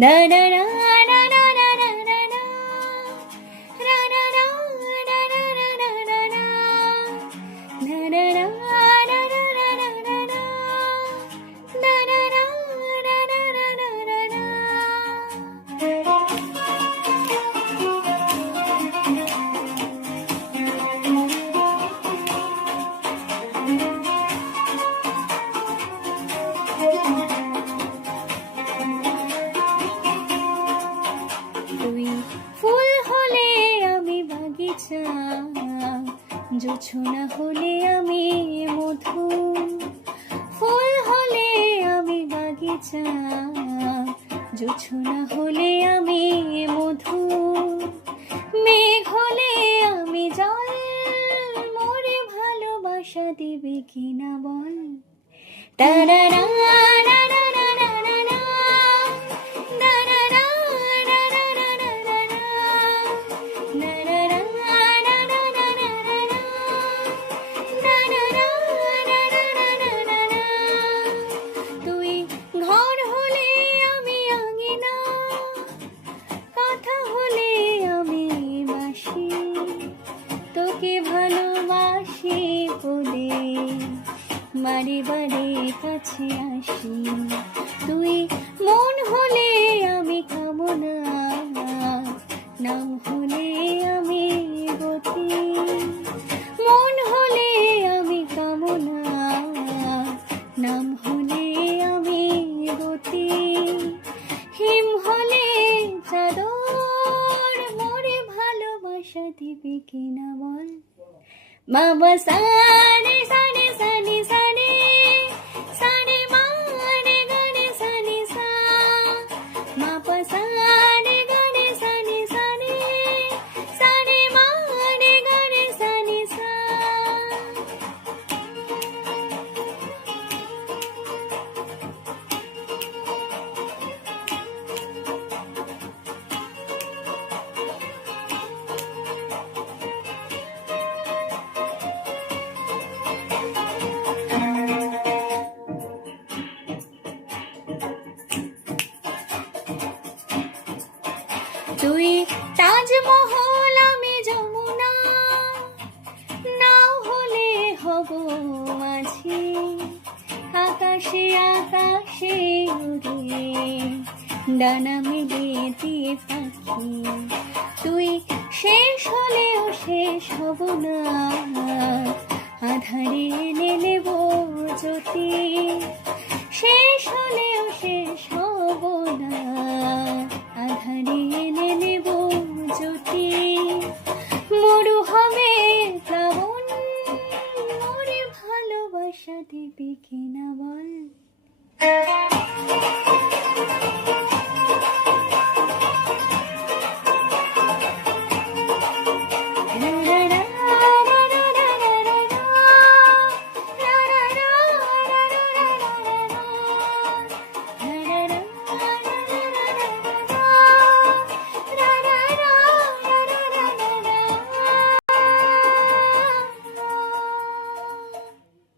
na na na na na na na জোছনা হলে আমি মধু, ফুল হলে আমি বাগিচা, জোছনা হলে আমি মধু, মেঘ হলে আমি জল, মোরে ভালোবাসা দিবে কিনা বল। তারারা ভালোবাসি বলে বারে বারে কাছে আসি, তুই মন হলে আমি কামনা, নাম হলে আমি গতি, মন হলে আমি কামনা, নাম হলে আমি গতি, হিম হলে চাদর, মোরে ভালোবাসা দিবি কিনা বল। মামা সানে সানে সানে সানে সানে মানে গানে সানে সা, মাপা সানে গানে সানে সানে সানে মানে গানে সানে সা। তুই তাজমহল আমি যমুনা, নাও হলে হব মাঝি, আকাশে আকাশে উড়ে ডানা মেলে দিয়ে পাখি, তুই শেষ হলেও শেষ হব না, আধারে এনে নেব জ্যোতি, শেষ হলেও শেষ হব না, আধারে এনে নেব জ্যোতি, মরু হবে প্লাবন, মোরে ভালোবাসা দিবি কিনা বল।